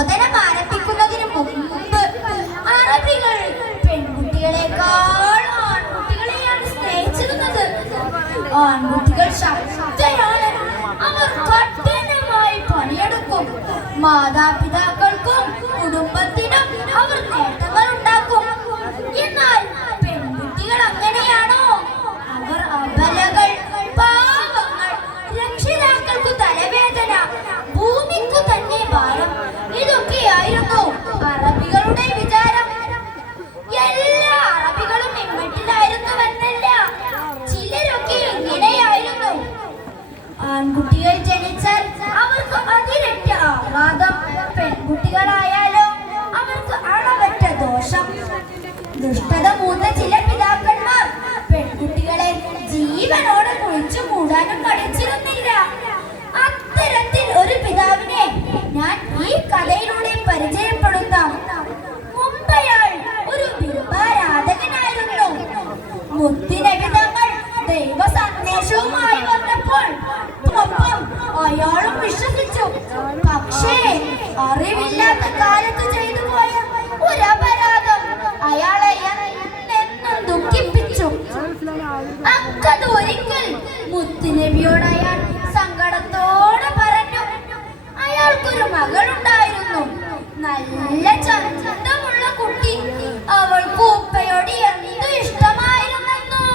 പ്രബോധനം ആരംഭിക്കുന്നതിന് മുമ്പ് അറബികൾ പെൺകുട്ടികളെക്കാൾ ആൺകുട്ടികളെയാണ് സ്നേഹിച്ചിരുന്നത്. ആൺകുട്ടികൾ ശക്തരാണ്, അവർ കഠിനമായി പണിയെടുക്കും, മാതാപിതാക്കൾക്കും കുടുംബത്തിനും അവർ നേട്ടങ്ങൾ ഉണ്ടാക്കും. എന്നാൽ പെൺകുട്ടികൾ അങ്ങനെയാണോ? അവർ അബലകൾ, പാവങ്ങൾ, രക്ഷിതാക്കൾക്കു തലവേദന, ഭൂമിക്കു തന്നെ ഭാരം. ഇതൊക്കെയായിരുന്നു അറബികളുടെ വിചാരം. എല്ലാ അറബികളും ഇമ്മട്ടിലായിരുന്നുവെന്നല്ല, ചിലരൊക്കെ ഇങ്ങനെയായിരുന്നു. ആൺകുട്ടികൾ ജനിച്ചാൽ അവർക്ക് അതിരറ്റ ആഹ്ലാദം, പെൺകുട്ടികളായാലോ അവർക്ക് അളവറ്റ ദോഷം. ദുഷ്ടത മൂത്ത ചില പിതാക്കന്മാർ പെൺകുട്ടികളെ ജീവനോടെ കുഴിച്ചു മൂടാനും പഠിച്ചിരുന്നില്ല. അത്തരത്തിൽ ഒരു പിതാവിനെ ഞാൻ ഈ കഥയിലൂടെ പരിചയപ്പെടുത്താം. മുമ്പയാൾ ഒരു ബിംബാരാധകനായിരുന്നു. മുത്തുനബി തങ്ങൾ ദൈവ സന്ദേശവുമായി വന്നപ്പോൾ ഒപ്പം അയാളും വിശ്വസിച്ചു. പക്ഷേ അറിവില്ലാത്ത കാലത്ത് ചെയ്തു പോയ ഒരു അപരാധം അയാളെ എന്നും ദുഃഖിപ്പിച്ചു. അക്കത് ഒരിക്കൽ മുത്തുനബിയോട് അയാൾ സങ്കടത്തോടെ പറഞ്ഞു. അയാൾക്കൊരു മകളുണ്ടായിരുന്നു, നല്ല ചന്തമുള്ള കുട്ടി. അവൾക്ക് ഉപ്പയോട് എന്തു ഇഷ്ടമായിരുന്നെന്നോ.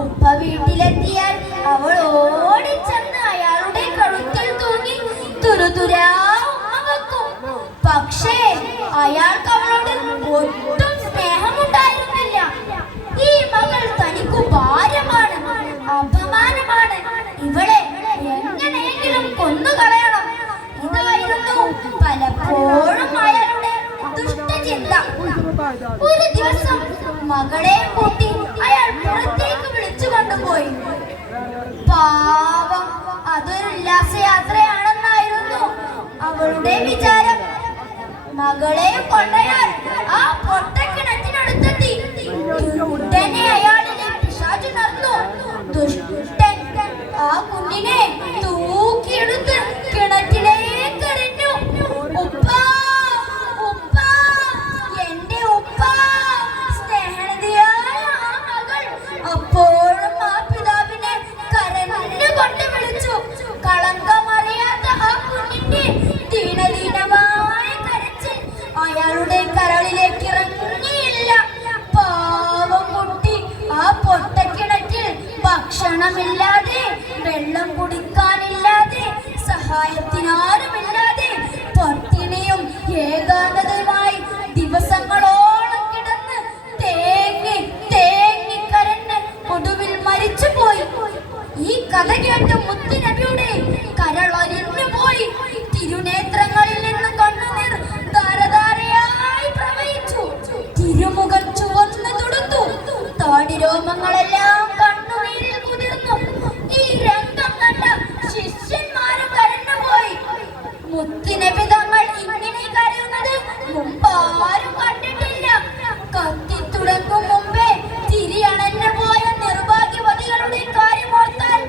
ഉപ്പ വീട്ടിലെത്തിയാൽ അവൾ ഓടിച്ചെന്ന് അയാളുടെ കഴുത്തിൽ തൂങ്ങി തുരുതുരാ ഉമ്മ വെക്കും. പക്ഷേ അയാൾക്ക് അവളോട് ഒട്ടും സ്നേഹമുണ്ടായിരുന്നില്ല. ഈ മകൾ തനിക്കു ഭാരമാണ്, അപമാനമാണ്, ഇവളെ എങ്ങനെയെങ്കിലും കൊന്നുകളയണം. ഇതായിരുന്നു പലപ്പോഴും അയാളുടെ ദുഷ്ടചിന്ത. ഒരു ദിവസം മകളെ കൂട്ടി അയാൾ പുറത്തേക്ക് വിളിച്ചു കൊണ്ടുപോയി. പാവം, അതൊരു ഉല്ലാസയാത്രയാണെന്നായിരുന്നു അവളുടെ വിചാരം. മകളെ കൊണ്ടയാൾ ആ പൊട്ടക്കിണറ്റിനടുത്തെത്തി. ഉടനെ അയാളിലെ പിശാചുണർന്നു. ദുഷ്ടൻ ആ കുഞ്ഞിനെ തൂക്കിയെടുത്ത് കിണറ്റിലേക്ക് എറിഞ്ഞു. ഉപ്പാ, ഉപ്പാ, എന്റെ ഉപ്പാ. സ്നേഹനിധിയായ ആ മകൾ അപ്പോഴും ആ പിതാവിനെ കരഞ്ഞുകൊണ്ട് വിളിച്ചു. കളങ്കമറിയാത്ത ആ കുഞ്ഞിന്റെ ദീനദീനമായ കരച്ചിൽ അയാളുടെ കരളിലേക്ക് ഇറങ്ങിയില്ല. പാവം കുട്ടി ആ പൊട്ടക്കിണറ്റിൽ ഭക്ഷണമില്ലാതെ, വെള്ളം കുടിക്കാനില്ലാതെ, സഹായത്തിനാരുമില്ലാതെ, പട്ടിണിയും ഏകാന്തതയുമായി ദിവസങ്ങളോളം കിടന്ന് തേങ്ങി തേങ്ങി കരഞ്ഞ് ഒടുവിൽ മരിച്ചുപോയി. ഈ കഥ കേട്ട് മുത്തുനബിയുടെ കരളൊരിഞ്ഞു പോയി. തിരുനേത്രങ്ങളിൽ നിന്ന് കണ്ണുനീർ ധാരധാരയായി പ്രവഹിച്ചു. തിരുമുഖം ചുവന്നു തുടുത്തു. താടിരോമങ്ങളെല്ലാം കണ്ണുനീരിൽ കുതിർന്നു. ഈ രംഗം കണ്ട ശിഷ്യന്മാരും കരഞ്ഞുപോയി. മുത്തുനബി തങ്ങൾ ഇങ്ങനെ കരയുന്നത് മുമ്പാരും കണ്ടിട്ടില്ല. കത്തിത്തുടങ്ങും മുമ്പേ തിരിയണഞ്ഞു പോയ നിർഭാഗ്യവതികളുടെ കാര്യമോർത്താൽ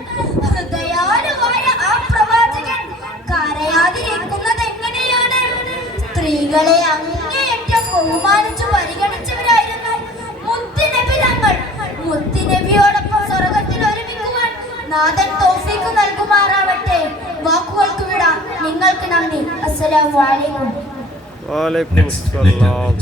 ഹൃദയാലുവായ ആ പ്രവാചകൻ കരയാതിരിക്കുന്നത് എങ്ങനെയാണ്? സ്ത്രീകളെ അങ്ങേയറ്റം ബഹുമാനിച്ചു പരിഗണിച്ചവരായിരുന്നു മുത്തുനബി തങ്ങൾ. മുത്തുനബിയോടൊപ്പം സ്വർഗത്തിൽ ഒരുമിക്കുവാൻ നാഥൻ തൗഫീഖ് നൽകുമാറാവട്ടെ. വാക്കുകൾക്ക് വിടാം. നിങ്ങൾക്ക് നന്ദി. അസ്സലാമു അലൈക്കും. വലൈക്കും അസ്സലാം.